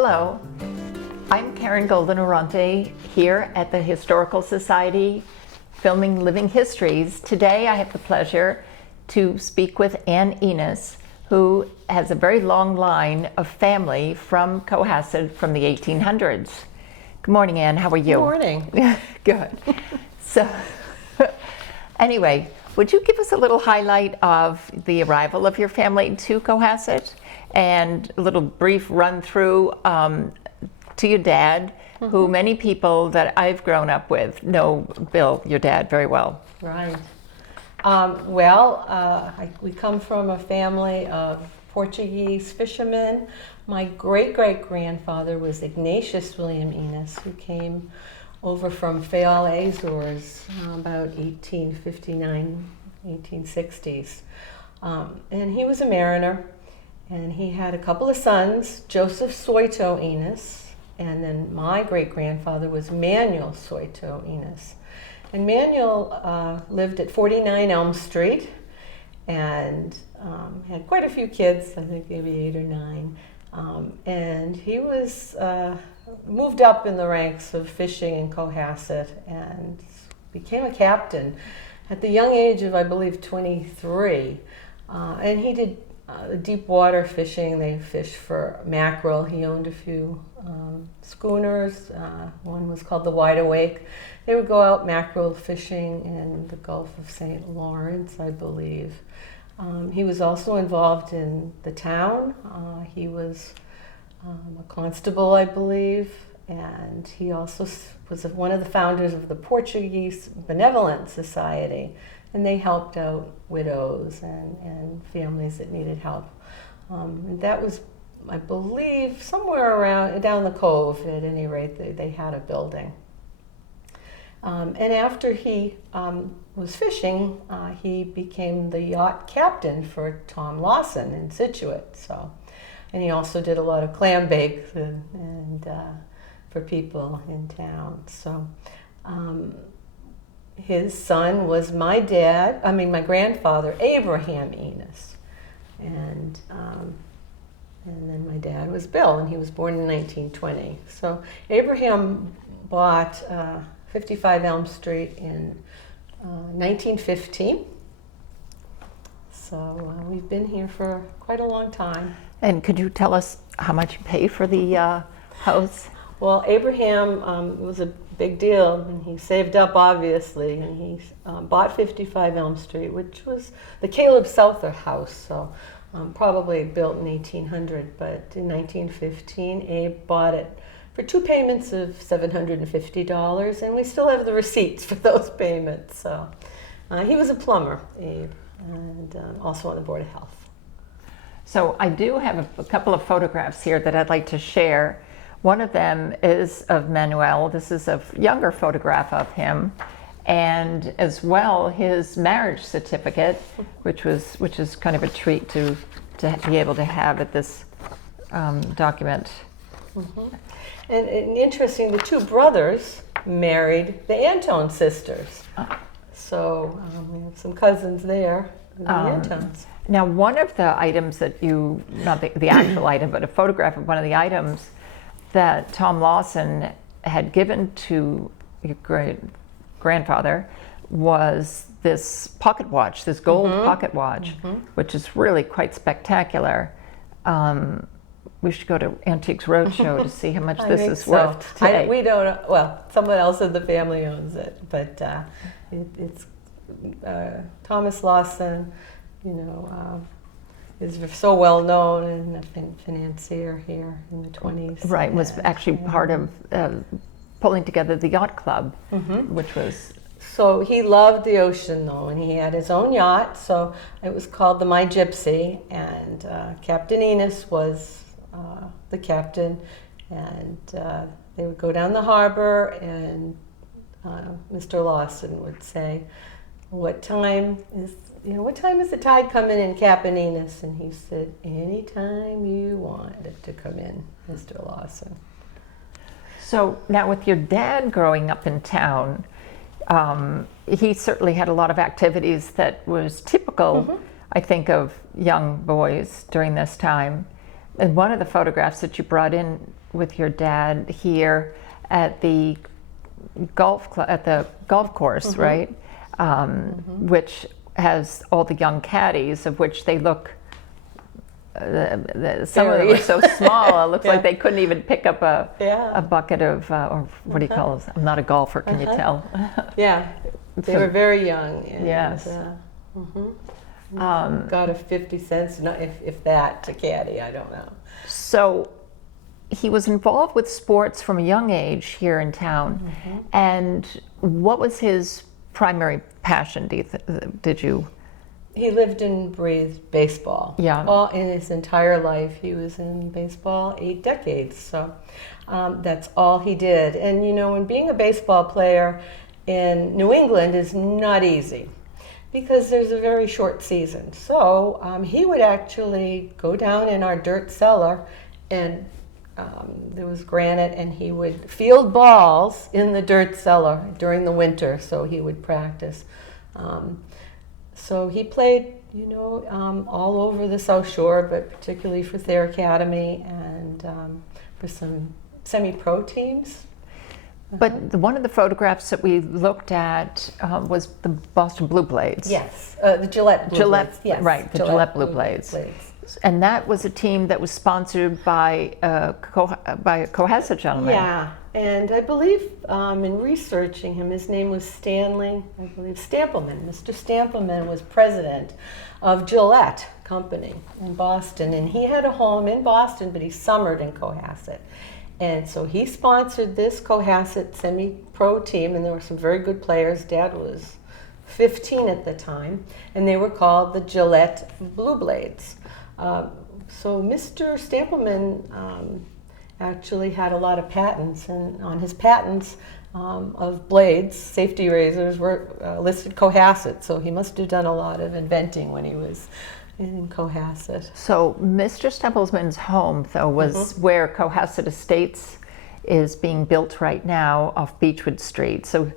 Hello, I'm Karen Golden-Arante here at the Historical Society filming Living Histories. Today I have the pleasure to speak with Enos, who has a very long line of family from Cohasset from the 1800s. Good morning, Anne. How are you? Good morning. Good. So, anyway, would you give us a little highlight of the arrival of your family to Cohasset and a little brief run through to your dad, who many people that I've grown up with know Bill, your dad, very well. Right. We come from a family of Portuguese fishermen. My great-great-grandfather was Ignatius William Enos, who came over from Fayal Azores about 1859, 1860s. And he was a mariner, and he had a couple of sons, Joseph Soito Enos, and then my great-grandfather was Manuel Soito Enos. And Manuel lived at 49 Elm Street and had quite a few kids, I think maybe 8 or 9. And he was moved up in the ranks of fishing in Cohasset and became a captain at the young age of, I believe, 23. And he did deep water fishing. They fished for mackerel. He owned a few schooners. One was called the Wide Awake. They would go out mackerel fishing in the Gulf of St. Lawrence, I believe. He was also involved in the town. He was a constable, I believe, and he also was one of the founders of the Portuguese Benevolent Society, and they helped out widows and families that needed help. And that was, I believe, somewhere around down the cove. At any rate, they had a building. And after he was fishing, he became the yacht captain for Tom Lawson in Scituate. So, and he also did a lot of clam bakes and for people in town. So, his son was my grandfather, Abraham Enos, and then my dad was Bill, and he was born in 1920. So Abraham bought 55 Elm Street in 1915. So we've been here for quite a long time. And could you tell us how much you pay for the house? Well, Abraham was a big deal, and he saved up, obviously, and he bought 55 Elm Street, which was the Caleb Souther house, so probably built in 1800, but in 1915, Abe bought it for 2 payments of $750, and we still have the receipts for those payments. So he was a plumber, Abe, and also on the Board of Health. So I do have a couple of photographs here that I'd like to share. One of them is of Manuel. This is a younger photograph of him, and as well his marriage certificate, which is kind of a treat to be able to have at this document. Mm-hmm. And interesting, the 2 brothers married the Antone sisters. So we have some cousins there, the Antones. Now, one of the items that not the actual item, but a photograph of one of the items that Tom Lawson had given to your great-grandfather was this pocket watch, this gold pocket watch, which is really quite spectacular. We should go to Antiques Roadshow to see how much this is worth today. We don't, well, someone else in the family owns it, but it's Thomas Lawson, is so well known and a financier here in the 20s. Right, was actually part of pulling together the yacht club, which was... So he loved the ocean, though, and he had his own yacht, so it was called the My Gypsy, and Captain Enos was the captain, and they would go down the harbor, and Mr. Lawson would say, what time is the tide coming in, Captain Enos? And he said, anytime you want it to come in, Mr. Lawson. So now with your dad growing up in town, he certainly had a lot of activities that was typical, I think, of young boys during this time. And one of the photographs that you brought in with your dad here at the at the golf course, right? Which has all the young caddies, of which they look. Some of them are so small. It looks like they couldn't even pick up a bucket of, or what do you call it? I'm not a golfer. Can you tell? Yeah, they were very young. And, yes. Got a 50 cents, not if that, to caddy. I don't know. So he was involved with sports from a young age here in town. And what was his primary passion? Did you? He lived and breathed baseball. Yeah. All in his entire life, he was in baseball 8 decades. So that's all he did. And you know, when being a baseball player in New England is not easy, because there's a very short season. So he would actually go down in our dirt cellar, and there was granite, and he would field balls in the dirt cellar during the winter, so he would practice. So he played, you know, all over the South Shore, but particularly for Thayer Academy and for some semi-pro teams. But one of the photographs that we looked at was the Boston Blue Blades. Yes, the Gillette Blue Blades. Yes, right, the Gillette Blue Blades. And that was a team that was sponsored by a Cohasset gentleman. Yeah, and I believe in researching him, his name was Stanley, I believe, Stampleman. Mr. Stampleman was president of Gillette Company in Boston, and he had a home in Boston, but he summered in Cohasset. And so he sponsored this Cohasset semi-pro team, and there were some very good players. Dad was 15 at the time, and they were called the Gillette Blue Blades. So Mr. Stampleman actually had a lot of patents, and on his patents of blades, safety razors, were listed Cohasset. So he must have done a lot of inventing when he was in Cohasset. So Mr. Stampleman's home, though, was where Cohasset Estates is being built right now off Beechwood Street. So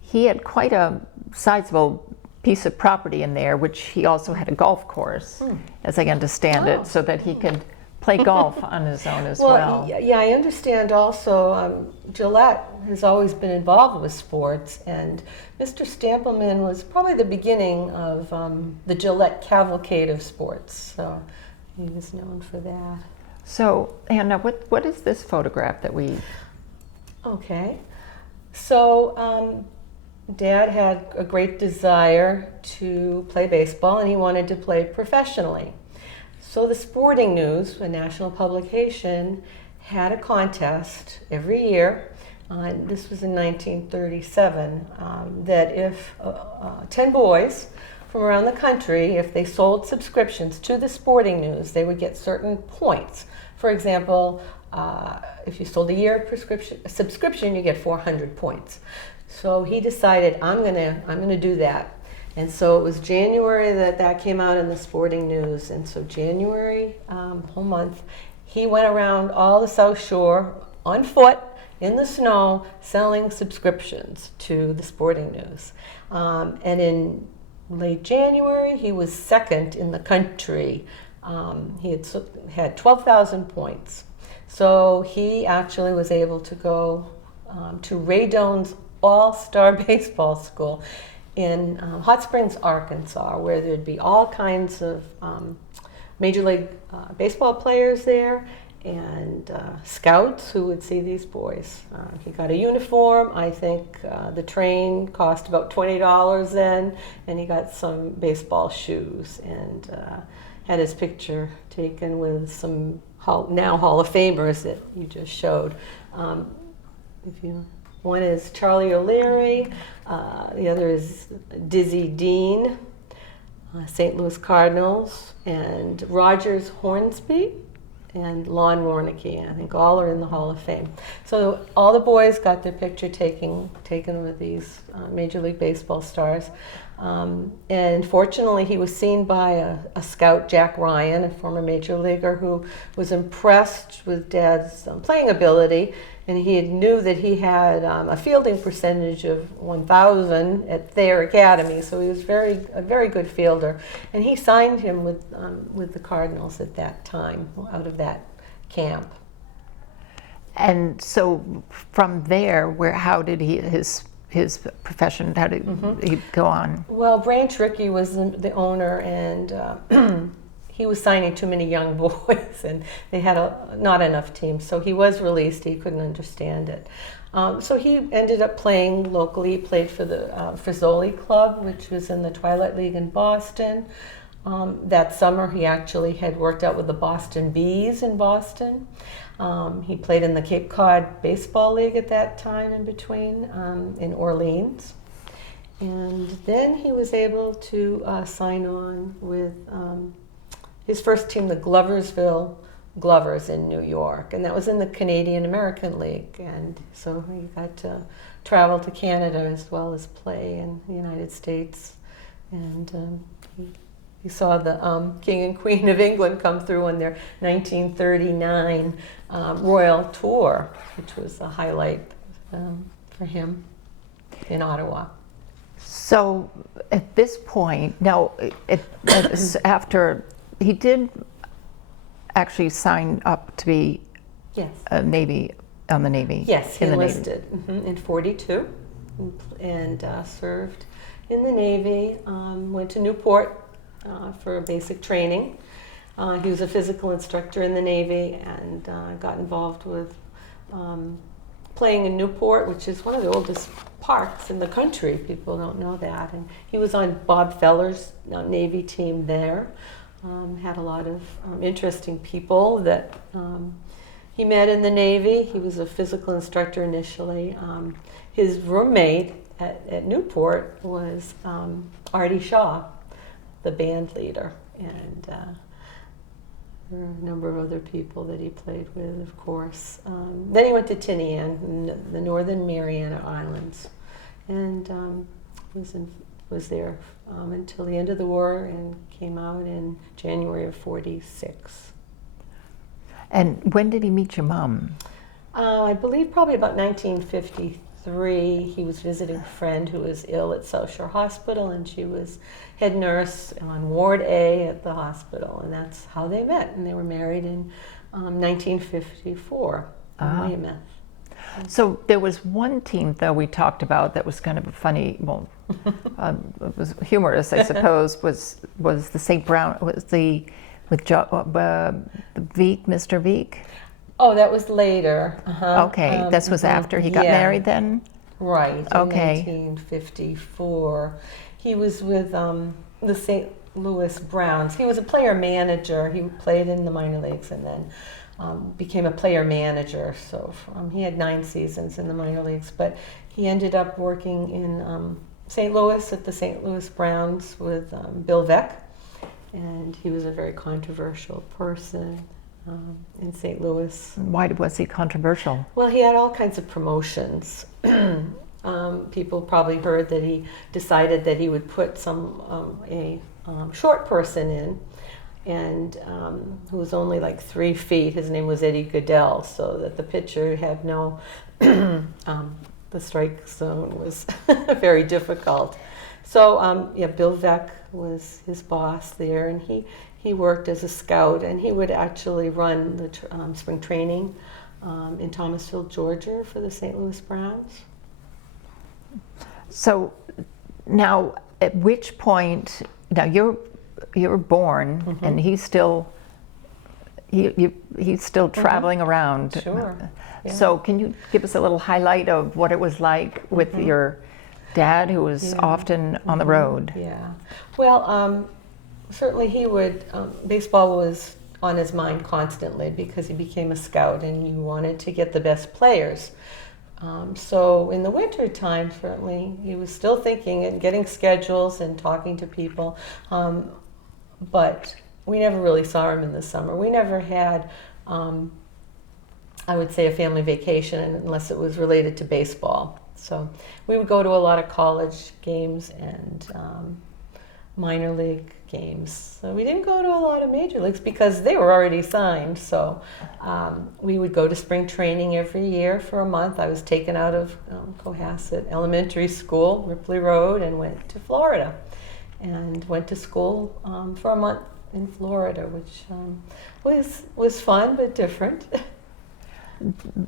he had quite a sizable piece of property in there, which he also had a golf course, as I understand it, so that he could play golf on his own as well. Yeah, I understand also Gillette has always been involved with sports, and Mr. Stampleman was probably the beginning of the Gillette cavalcade of sports, so he was known for that. So, Anna, what is this photograph that we... Okay, so Dad had a great desire to play baseball, and he wanted to play professionally. So the Sporting News, a national publication, had a contest every year, and this was in 1937, that if 10 boys from around the country, if they sold subscriptions to the Sporting News, they would get certain points. For example, if you sold a year subscription, you get 400 points. So he decided, I'm gonna do that. And so it was January that came out in the Sporting News. And so January, whole month, he went around all the South Shore on foot in the snow selling subscriptions to the Sporting News. And in late January, he was second in the country. He had 12,000 points. So he actually was able to go to Ray Doan's All-Star Baseball School in Hot Springs, Arkansas, where there'd be all kinds of Major League Baseball players there, and scouts who would see these boys. He got a uniform. I think the train cost about $20 then, and he got some baseball shoes, and had his picture taken with some now Hall of Famers that you just showed. One is Charlie O'Leary, the other is Dizzy Dean, St. Louis Cardinals, and Rogers Hornsby, and Lon Warnicki. I think all are in the Hall of Fame. So all the boys got their picture taken with these Major League Baseball stars. And fortunately, he was seen by a scout, Jack Ryan, a former major leaguer, who was impressed with Dad's playing ability, and he knew that he had a fielding percentage of 1,000 at their academy, so he was a very good fielder. And he signed him with the Cardinals at that time, out of that camp. And so from there, how did his profession, how did he go on? Well, Branch Rickey was the owner, and he was signing too many young boys, and they had not enough teams, so he was released. He couldn't understand it. So he ended up playing locally. He played for the Frisoli Club, which was in the Twilight League in Boston. That summer, he actually had worked out with the Boston Bees in Boston. He played in the Cape Cod Baseball League at that time in between, in Orleans. And then he was able to sign on with his first team, the Gloversville Glovers in New York. And that was in the Canadian American League. And so he got to travel to Canada as well as play in the United States. And he saw the King and Queen of England come through on their 1939 Royal Tour, which was a highlight for him in Ottawa. So at this point, now after he did actually sign up to be Yes. on the Navy. Yes, he in the Navy. enlisted in 42 and served in the Navy, went to Newport for basic training. He was a physical instructor in the Navy and got involved with playing in Newport, which is one of the oldest parks in the country. People don't know that. And he was on Bob Feller's Navy team there. Had a lot of interesting people that he met in the Navy. He was a physical instructor initially. His roommate at Newport was Artie Shaw, the band leader, and there were a number of other people that he played with, of course. Then he went to Tinian, in the Northern Mariana Islands, and was there until the end of the war, and came out in January of 46. And when did he meet your mom? I believe probably about 1953. He was visiting a friend who was ill at South Shore Hospital, and she was head nurse on Ward A at the hospital, and that's how they met. And they were married in 1954 in Weymouth. So there was one team, though, we talked about that was kind of a funny, well, it was humorous, I suppose, was the St. Brown, with Veek, Mr. Veek? Oh, that was later. Okay, this was after he got married then? Right, Okay. in 1954. He was with the St. Louis Browns. He was a player manager. He played in the minor leagues and then became a player manager. So he had 9 seasons in the minor leagues, but he ended up working in St. Louis at the St. Louis Browns with Bill Veeck, and he was a very controversial person in St. Louis. Why was he controversial? Well, he had all kinds of promotions. People probably heard that he decided that he would put a short person in, and who was only like 3 feet. His name was Eddie Goodell, so that the pitcher had no, the strike zone was very difficult. So Bill Veeck was his boss there, and he worked as a scout, and he would actually run the spring training in Thomasville, Georgia for the St. Louis Browns. So now, at which point, now you were born, and he's still traveling around. Sure. Yeah. So can you give us a little highlight of what it was like with your dad, who was often on the road? Yeah. Well, certainly he would, baseball was on his mind constantly because he became a scout and he wanted to get the best players. So in the winter time, certainly he was still thinking and getting schedules and talking to people, but we never really saw him in the summer. We never had, I would say, a family vacation unless it was related to baseball. So we would go to a lot of college games and minor league games. So we didn't go to a lot of major leagues because they were already signed. So we would go to spring training every year for a month. I was taken out of Cohasset Elementary School, Ripley Road, and went to Florida. And went to school for a month in Florida, which was fun but different.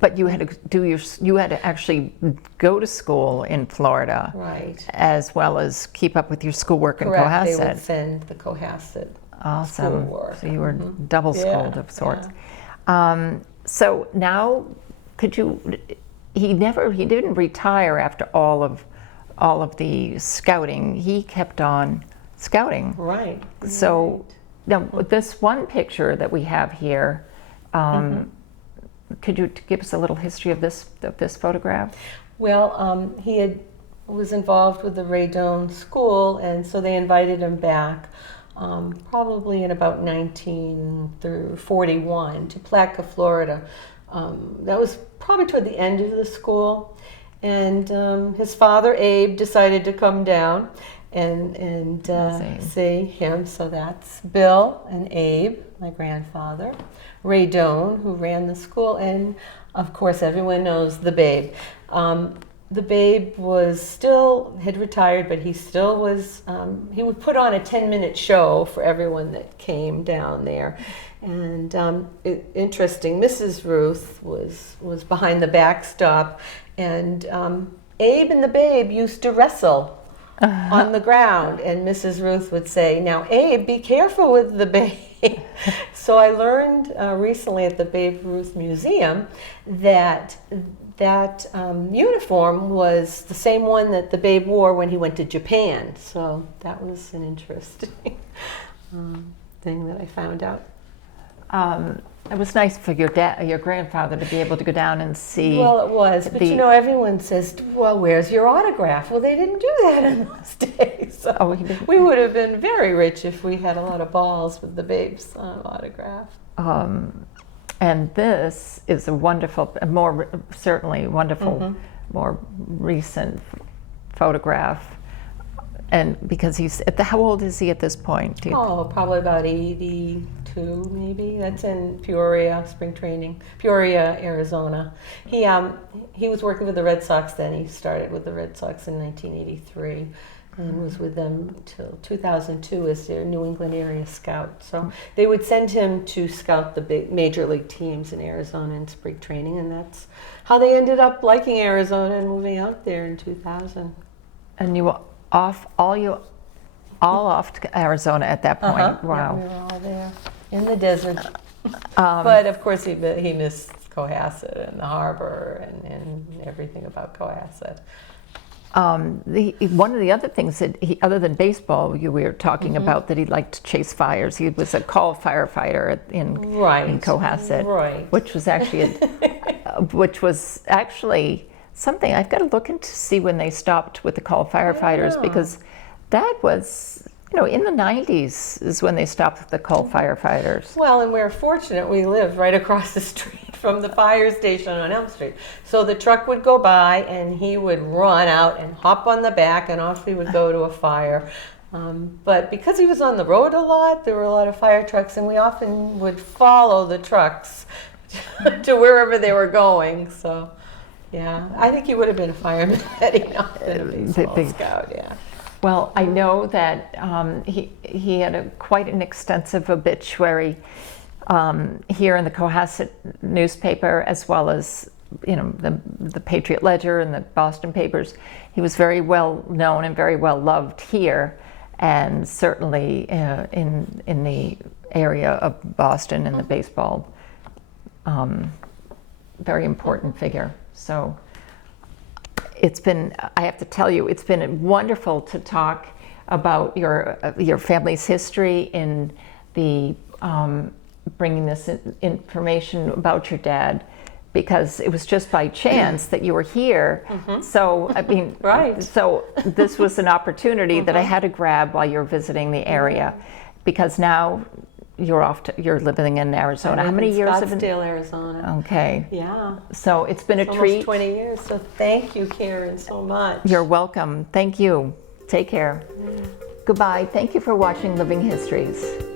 But you had to you had to actually go to school in Florida, Right. as well as keep up with your schoolwork in Correct. Cohasset. They would send the Cohasset Awesome. schoolwork. So you were double schooled of sorts. Yeah. So now, could you? He didn't retire after all of the scouting. He kept on scouting. Right. So now this one picture that we have here. Could you give us a little history of this photograph? Well, he was involved with the Radon School, and so they invited him back, probably in about 1941 to Platka, Florida. That was probably toward the end of the school, and his father Abe decided to come down and see him. So that's Bill and Abe, my grandfather. Ray Doan, who ran the school, and of course everyone knows the Babe. The Babe had retired, but he still was, he would put on a 10-minute show for everyone that came down there. And interesting, Mrs. Ruth was behind the backstop, and Abe and the Babe used to wrestle on the ground, and Mrs. Ruth would say, "Now, Abe, be careful with the Babe." So I learned recently at the Babe Ruth Museum that uniform was the same one that the Babe wore when he went to Japan. So that was an interesting thing that I found out. It was nice for your grandfather, to be able to go down and see. Well, it was, but everyone says, "Well, where's your autograph?" Well, they didn't do that in those days. So he didn't. We would have been very rich if we had a lot of balls with the Babe's autograph. And this is a wonderful, more recent photograph. And because how old is he at this point? Probably about 82, maybe. That's in Peoria, spring training, Peoria, Arizona. He was working with the Red Sox then. He started with the Red Sox in 1983 and was with them till 2002 as their New England area scout. So they would send him to scout the big major league teams in Arizona in spring training, and that's how they ended up liking Arizona and moving out there in 2000. And you were all off to Arizona at that point. Wow. Yeah, we were all there in the desert. But of course he missed Cohasset and the harbor and everything about Cohasset. One of the other things that other than baseball, we were talking about, that he liked to chase fires. He was a call firefighter in Cohasset, which was actually something I've got to look into to see when they stopped with the call firefighters, because that was, in the 90s is when they stopped the call firefighters. Well, and we're fortunate we live right across the street from the fire station on Elm Street. So the truck would go by and he would run out and hop on the back, and off we would go to a fire. But because he was on the road a lot, there were a lot of fire trucks, and we often would follow the trucks to wherever they were going. So, yeah, I think he would have been a fireman had he not been a baseball scout. Yeah. Well, I know that he had quite an extensive obituary here in the Cohasset newspaper, as well as the Patriot Ledger and the Boston papers. He was very well known and very well loved here, and certainly in the area of Boston and the baseball. Very important figure. So I have to tell you, it's been wonderful to talk about your family's history in the bringing this information about your dad, because it was just by chance that you were here. So I mean, so this was an opportunity that I had to grab while you're visiting the area, because now you're living in Arizona. I How live many in years have been? Scottsdale, Arizona. Okay. Yeah. So it's been a Almost treat. 20 years. So thank you, Karen, so much. You're welcome. Thank you. Take care. Goodbye. Thank you for watching Living Histories.